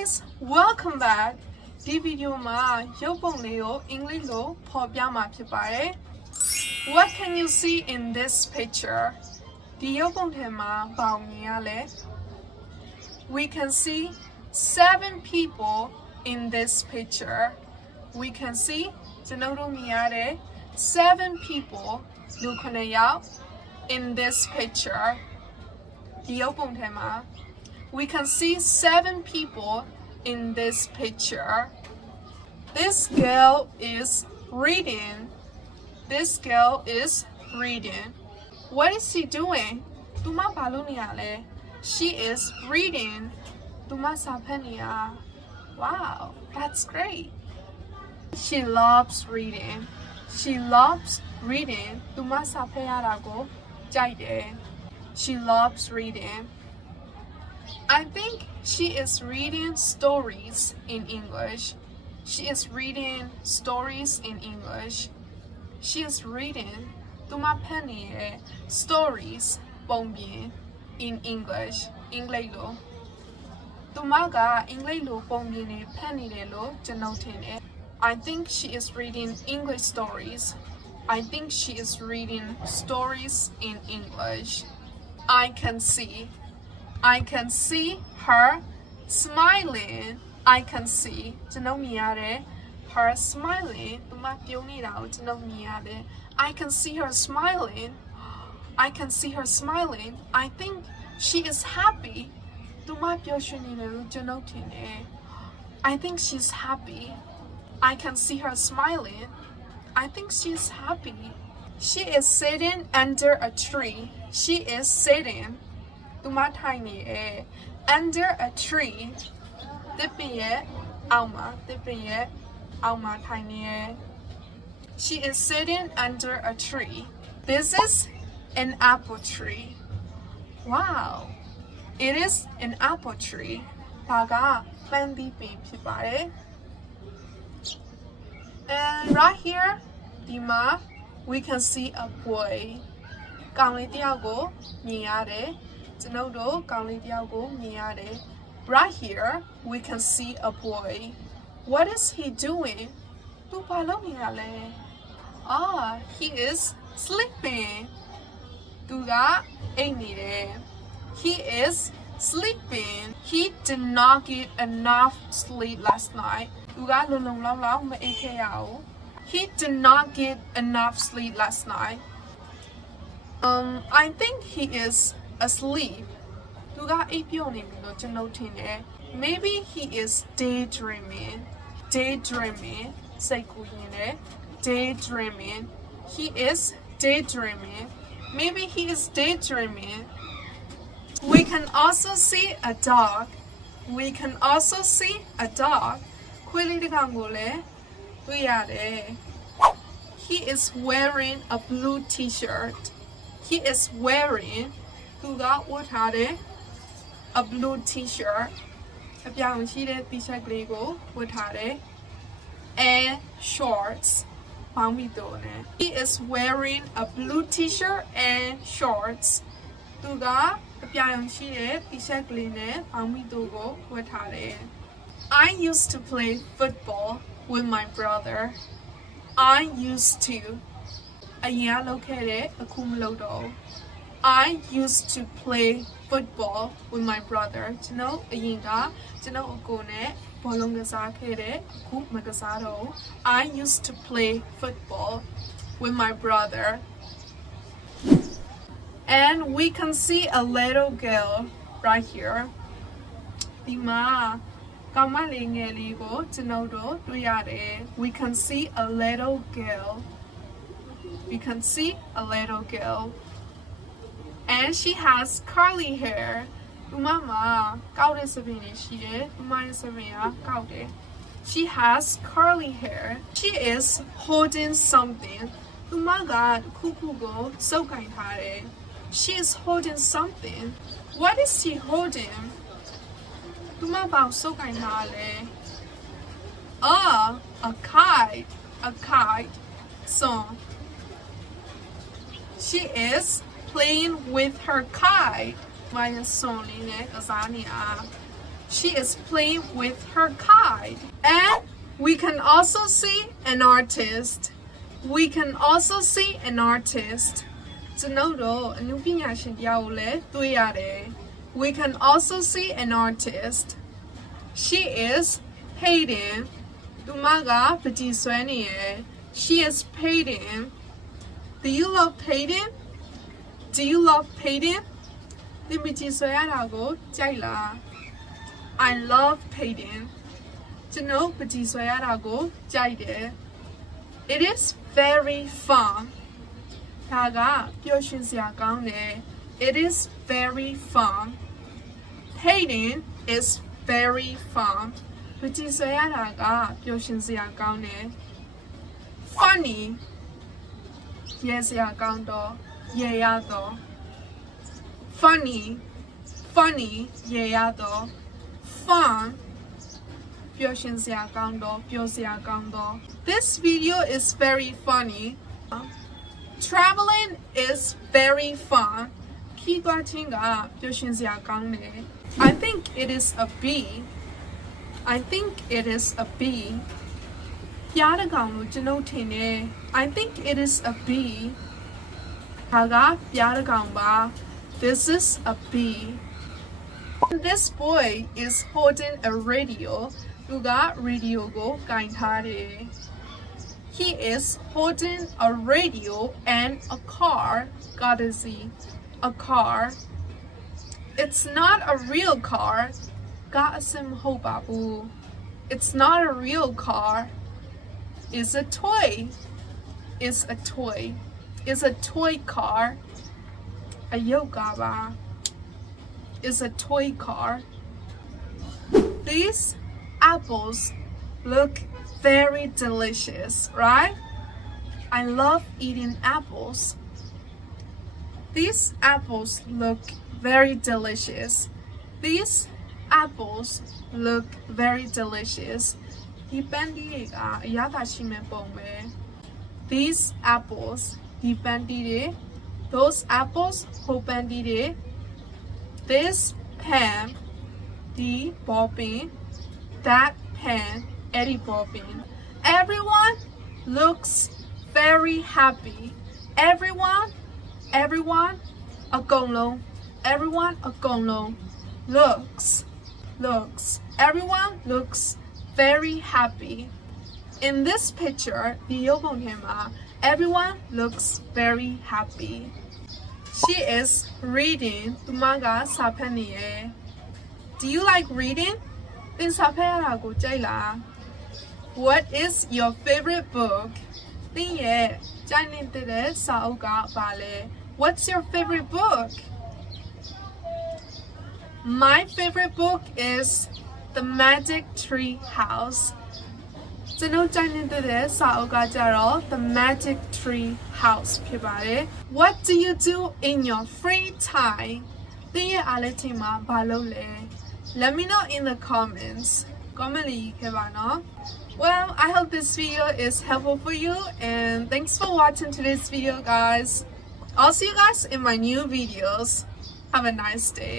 guys, welcome back. This video ma yopong English lo ma phit What can you see in this picture? Di yopong the ma bao le. We can see 7 people in this picture. We can see 7 people in this picture. Di yopong the ma. We can see 7 people in this picture. This girl is reading. This girl is reading. What is she doing? Tuma balonia le. She is reading. Tuma sapenia. Wow, that's great. She loves reading. She loves reading. Tuma sapeyarago jaide. She loves reading. I think she is reading stories in English. She is reading stories in English. She is reading Tuma penny stories bongbien in English. English lo. Tumaga English lo bongbien penny lo janotine. I think she is reading English stories. I think she is reading stories in English. I can see her smiling. I can see her smiling. I can see her smiling. I can see her smiling. I think she is happy. I think she's happy. I can see her smiling. I think she's happy. She is sitting under a tree. She is sitting under a tree. She is sitting under a tree. This is an apple tree. Wow, it is an apple tree. And right here, Dima, we can see a boy. Right here, we can see a boy. What is he doing? He is sleeping. He is sleeping. He did not get enough sleep last night. He did not get enough sleep last night. I think he is asleep. Maybe he is daydreaming. Daydreaming. Daydreaming. He is daydreaming. Maybe he is daydreaming. We can also see a dog. We can also see a dog. He is wearing a blue t-shirt. He is wearing a blue t-shirt and shorts. He is wearing a blue t-shirt and shorts. I used to play football with my brother. I used to. I used to play football with my brother. I used to play football with my brother. And we can see a little girl right here. We can see a little girl. We can see a little girl. And she has curly hair. She has curly hair. She is holding something. She is holding something. What is she holding? A kite. A kite. So she is playing with her kite. She is playing with her kite. And we can also see an artist. We can also see an artist. ကျွန်ုပ်တို့အနုပညာရှင်တယောက်ကိုလည်းတွေ့ရတယ် We can also see an artist. She is painting. သူမကပန်းချီဆွဲနေရယ် She is painting. Do you love painting? Do you love painting? သင်ပန်းချီဆွဲရတာကိုကြိုက်လား I love painting. ကျွန်ုပ်ပန်းချီဆွဲရတာကိုကြိုက်တယ် It is very fun. ဒါကပျော်ရွှင်စရာကောင်းတယ် It is very fun. Painting is very fun. ပန်းချီဆွဲရတာကပျော်ရွှင်စရာကောင်းတယ် Funny. ရဲစရာကောင်းတော့ရဲရတော့ Funny. Funny. ရဲရတော့ Fun. ပျော်ရွှင်စရာကောင်းတော့ပျော်စရာကောင်းတော့ This video is very funny. Traveling is very fun. ခီးသွားခြင်းကပျော်ရွှင်စရာကောင်းတယ် I think it is a bee. I think it is a bee. ပြားတကောင်လို့ကျွန်ုပ်ထင်တယ် I think it is a bee. ဒါကပြားတကောင်ပါ This is a bee. This boy is holding a radio. သူက radio ကိုကင်ထားတယ် He is holding a radio and a car. Gotta see a car. It's not a real car. It's not a real car. It's a toy. It's a toy. It's a toy car. A yoga. It's a toy car. These apples look very delicious, right? I love eating apples. These apples look very delicious. These apples look very delicious. These apples, those apples, this pen, the bobbin, that pen, Eddie Bobbin. Everyone looks very happy. Everyone, a gonglo. Everyone, a gonglo. Looks. Everyone looks very happy. In this picture, everyone looks very happy. She is reading. Do you like reading? What is your favorite book? What's your favorite book? My favorite book is The Magic Tree House. The Magic Tree House. What do you do in your free time? Let me know in the comments. Well, I hope this video is helpful for you, and thanks for watching today's video, guys. I'll see you guys in my new videos. Have a nice day.